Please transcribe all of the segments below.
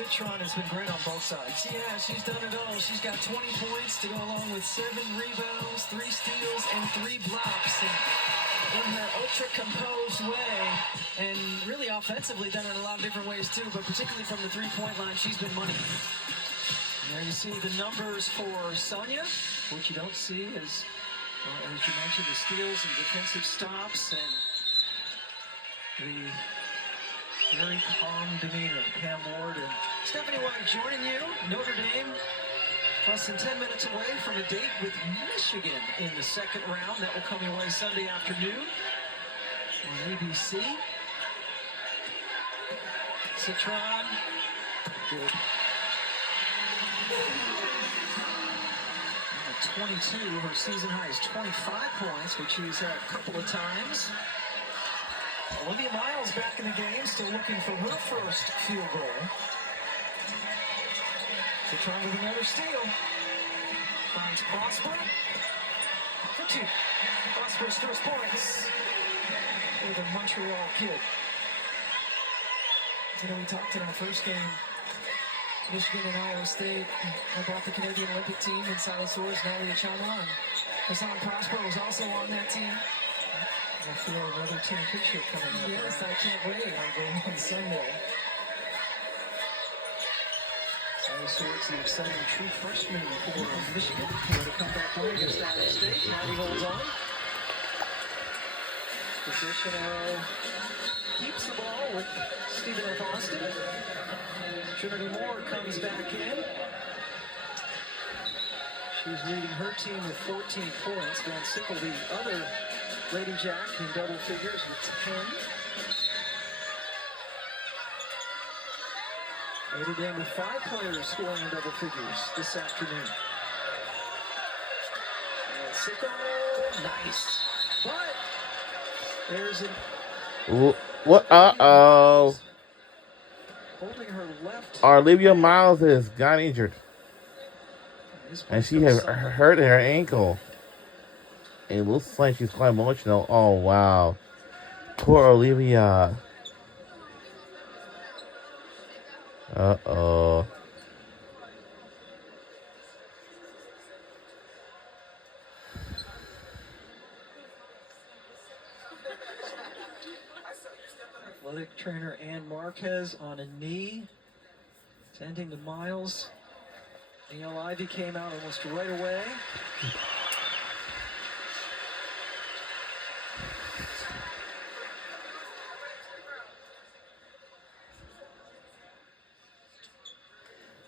Citron has been great on both sides. Yeah, she's done it all. She's got 20 points to go along with 7 rebounds, 3 steals, and 3 blocks. And in her ultra-composed way, and really offensively done it a lot of different ways too, but particularly from the three-point line, she's been money. And there you see the numbers for Sonia. What you don't see is, as you mentioned, the steals and defensive stops and the very calm demeanor. Pam Ward and Stephanie White joining you. Notre Dame less than 10 minutes away from a date with Michigan in the second round. That will come your way Sunday afternoon on ABC. Citron, good. 22, her season high is 25 points, which she's had a couple of times. Olivia Miles back in the game, still looking for her first field goal. Citron with another steal. Finds Prosper for 2. Prosper's first points for the Montreal kid. You know, we talked in our first game, Michigan and Iowa State. I brought the Canadian Olympic team in Silas Orr, Nalia Chama, and Hassan Prosper was also on that team. I feel another team picture coming up. Yes, I can't wait. I'm going on Sunday. Silas Orr, the exciting true freshman for Michigan. For the comeback win against Iowa State. Maddie holds on. Positional keeps the ball with Stephen F. Austin. Trinity Moore comes back in. She's leading her team with 14 points. Van Sickle, the other Lady Jack, in double figures with 10. Notre Dame with 5 players scoring in double figures this afternoon. And Sickle, nice. But there's an... What? Uh-oh. Holding her left. Olivia Miles has got injured. And she has hurt her ankle. It looks like she's quite emotional. Oh, wow. Poor Olivia. Uh-oh. Athletic trainer Ann Marquez on a knee, tending to Miles. Neil Ivey came out almost right away.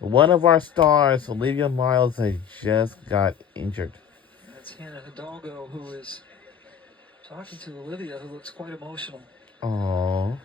One of our stars, Olivia Miles, has just got injured. That's Hannah Hidalgo, who is talking to Olivia, who looks quite emotional. Oh.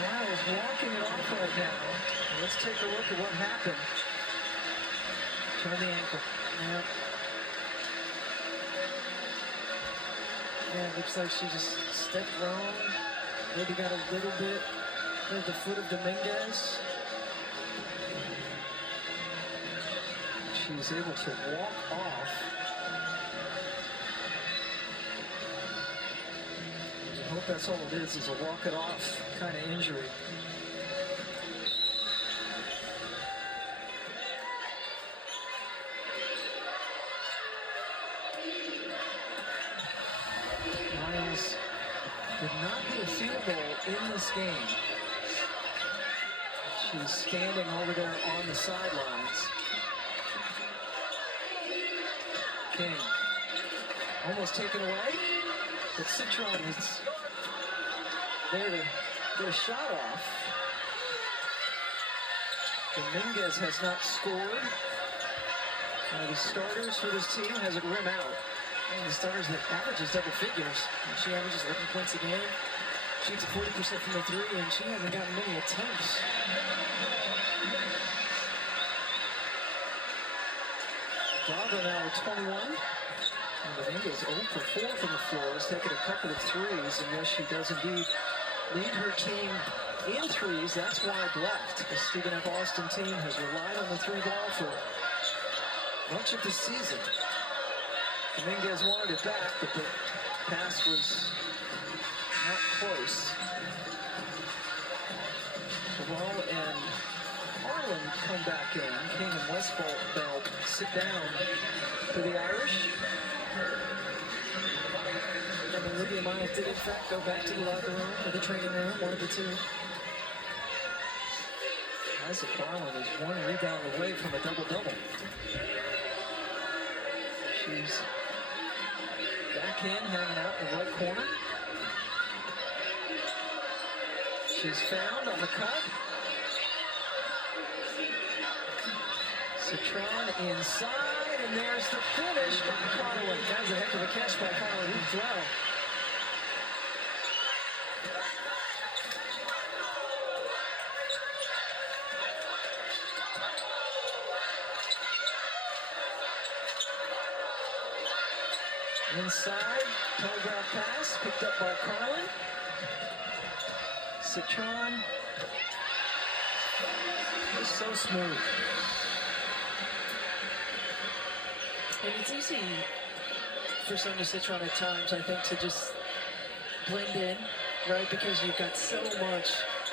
Miles walking it off right now. Let's take a look at what happened. Turn the ankle. Yep. Yeah, it looks like she just stepped wrong. Maybe got a little bit at the foot of Dominguez. She's able to walk off. I hope that's all it is a walk it off kind of injury. Miles did not get a field goal in this game. She's standing over there on the sidelines. King almost taken away, but Citron is there to get a shot off. Dominguez has not scored. The starters for this team has it rim out. And the starters that averages double figures. And she averages 11 points a game. Shoots at 40% from the three, and she hasn't gotten many attempts. Bravo now with 21. And Dominguez 0 for 4 from the floor. Has taken a couple of threes. And yes, she does indeed lead her team in threes. That's why it left. The Stephen F. Austin team has relied on the three ball for much of the season. Dominguez wanted it back, but the pass was not close. Cabral and Harlan come back in. King and Westbelt sit down for the Irish. And Olivia Miles did in fact go back to the locker room or the training room, one of the two. Isaac Garland is one rebound away from a double-double. She's back in, hanging out in the right corner. She's found on the cut. Citron inside, and there's the finish by Carlin. That was a heck of a catch by Carlin as well. Inside, telegraph pass, picked up by Carlin. Citron is so smooth. And it's easy for Sonia Citron at times, I think, to just blend in, right? Because you've got so much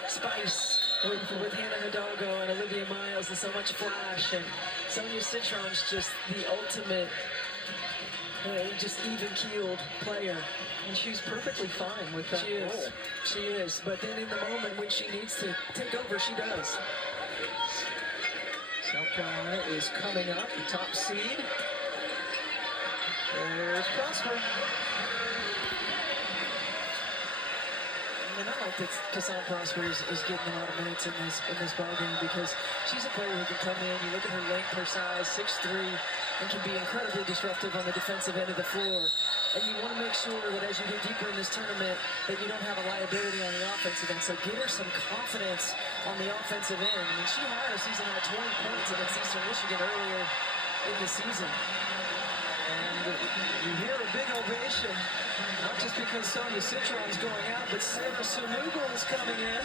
spice with Hannah Hidalgo and Olivia Miles and so much flash. And Sonia Citron's just the ultimate just even-keeled player, and she's perfectly fine with that role. She is, but then in the moment when she needs to take over, she does. South Carolina is coming up, the top seed. There's Prosper. And I like that Kassan Prosper is getting a lot of minutes in this ball game because she's a player who can come in. You look at her length, her size, 6'3", and can be incredibly disruptive on the defensive end of the floor. And you want to make sure that as you get deeper in this tournament that you don't have a liability on the offensive end. So give her some confidence on the offensive end. I mean, she had a season-high 20 points against Eastern Michigan earlier in the season. And you hear a big ovation, not just because Sonia Citron's going out, but Sarah Sunugul is coming in.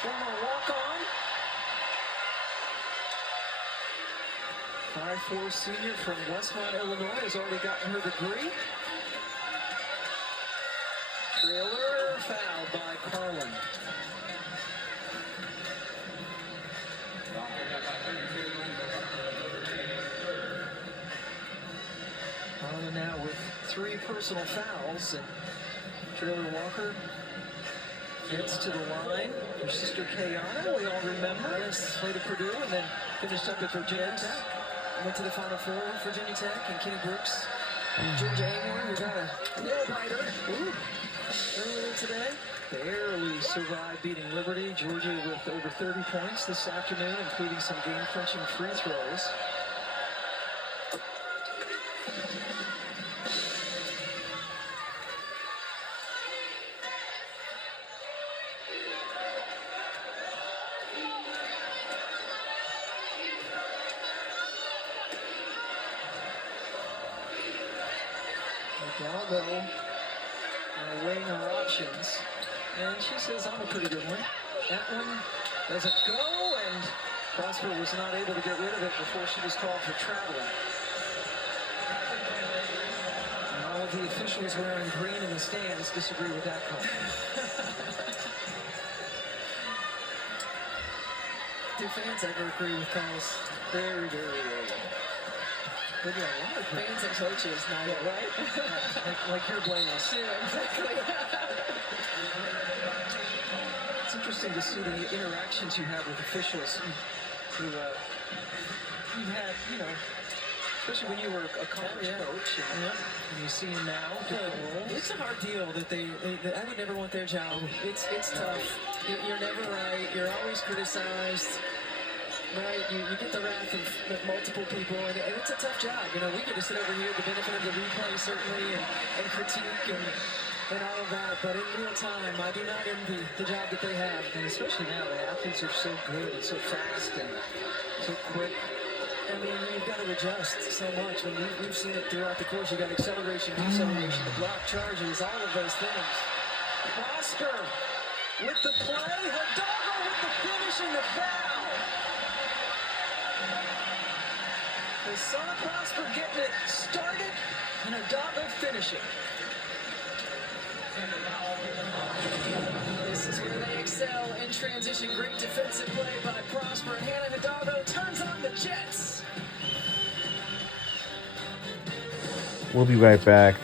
Former walk-on. 5'4" senior from Westmont, Illinois, has already gotten her degree. Trailer foul by Carlin. Carlin now with 3 personal fouls, and Trailer Walker gets to the line. Her sister Kayana, we all remember, yes, played at Purdue and then finished up at Virginia Tech. Went to the Final Four with Virginia Tech, and Kenny Brooks, Georgia Amory, who got a nail-biter earlier today. Barely survived beating Liberty. Georgia with over 30 points this afternoon, including some game-clinching free throws. Hidalgo weighing her options, and she says, I'm a pretty good one. That one doesn't go, and Prosper was not able to get rid of it before she was called for traveling. And all of the officials wearing green in the stands disagree with that call. Do fans ever agree with calls? Very, very rarely. But yeah, a lot of fans and coaches now, yeah, right? like you're blameless. Yeah, exactly. It's interesting to see the interactions you have with officials who you've had, you know, especially when you were a college coach, and you see them now, different roles. It's a hard deal that they I would never want their job. It's tough. You're never right. You're always criticized. Right, you get the wrath of multiple people, and it's a tough job. You know, we get to sit over here, the benefit of the replay certainly, and critique and all of that. But in real time, I do not envy the job that they have. And especially now, the athletes are so good and so fast and so quick. I mean, you've got to adjust so much. And we've seen it throughout the course. You got acceleration, deceleration, the block charges, all of those things. Prosper with the play. Hidalgo with the finish and the foul. They saw Prosper getting it started and Hidalgo finishing. This is where they excel in transition. Great defensive play by Prosper. Hannah Hidalgo turns on the Jets. We'll be right back.